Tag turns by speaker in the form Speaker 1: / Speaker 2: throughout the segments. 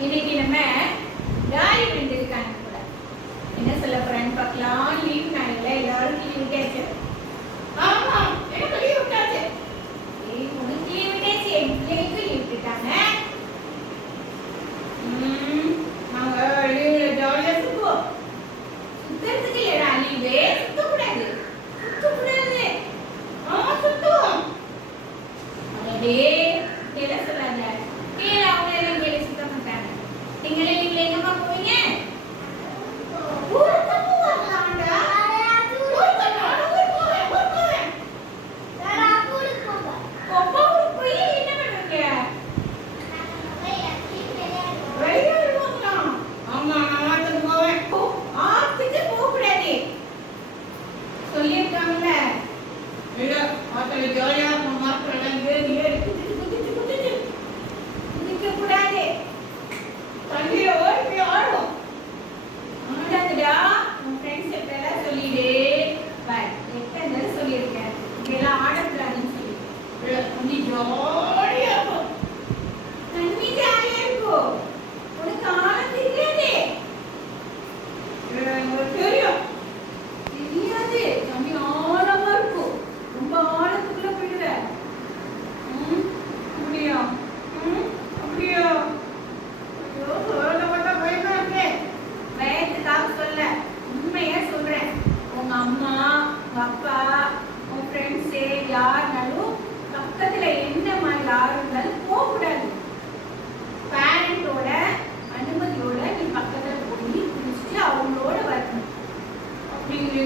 Speaker 1: இன்னைக்கு நம்ம டாரி வெண்டிலுக்கு அனுப்பக்கூடாது என்ன சொல்ல போறேன்னு பார்க்கலாம். லீவ் நாளில் எல்லாரும் லீவ் கேட்கறது ஆமா எனக்கு ஆட்களை ஜாலியாக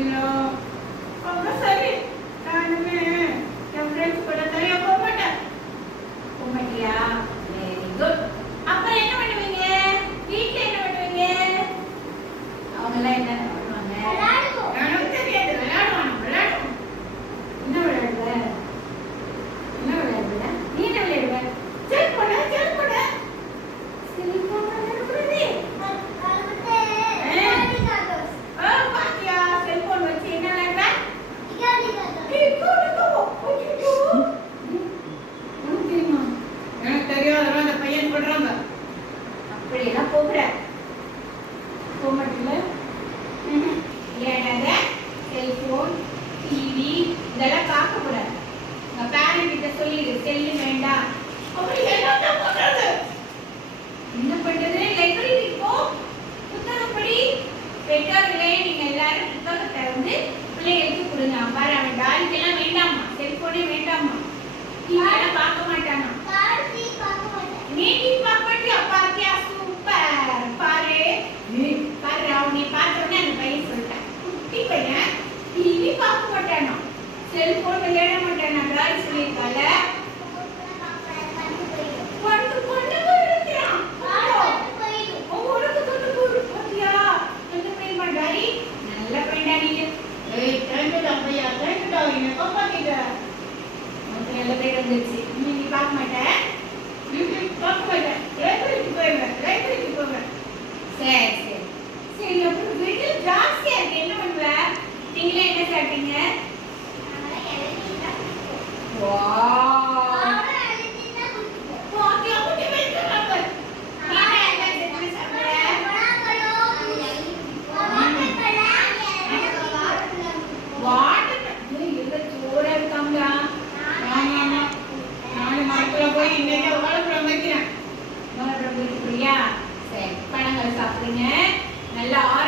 Speaker 1: in ஏனங்க செல்போன் டிவி இதெல்லாம் பார்க்கக்கூடாது. உங்கள் பேரண்ட் கிட்ட சொல்லிடு செல்லு வேண்டாம் அப்படி என்ன பண்ணுறது என்ன பண்ணுறது லைப்ரரிக்கு போ. புத்தகம் படி பெற்றோர்களே நீங்கள் எல்லாரும் புத்தகத்தை வந்து பிள்ளைகளுக்கு கொடுங்க. வர வேண்டாம். இதெல்லாம் வேண்டாமா செல்போனே வேண்டாமா செல்போன் விளையாட மாட்டேன் நான் சொல்லியிருக்கால. நல்லா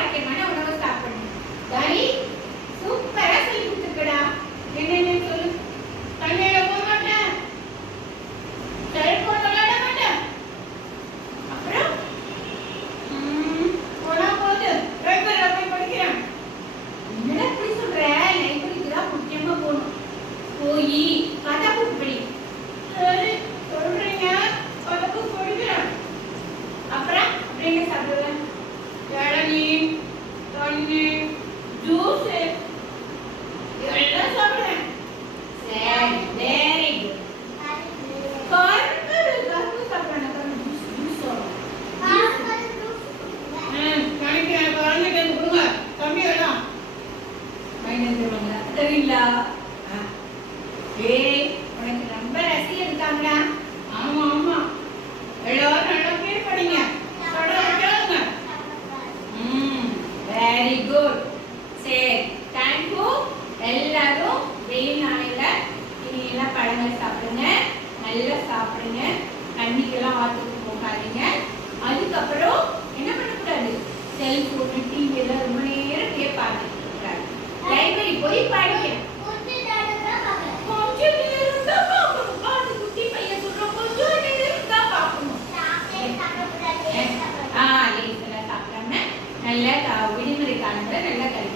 Speaker 1: Ah la mujer es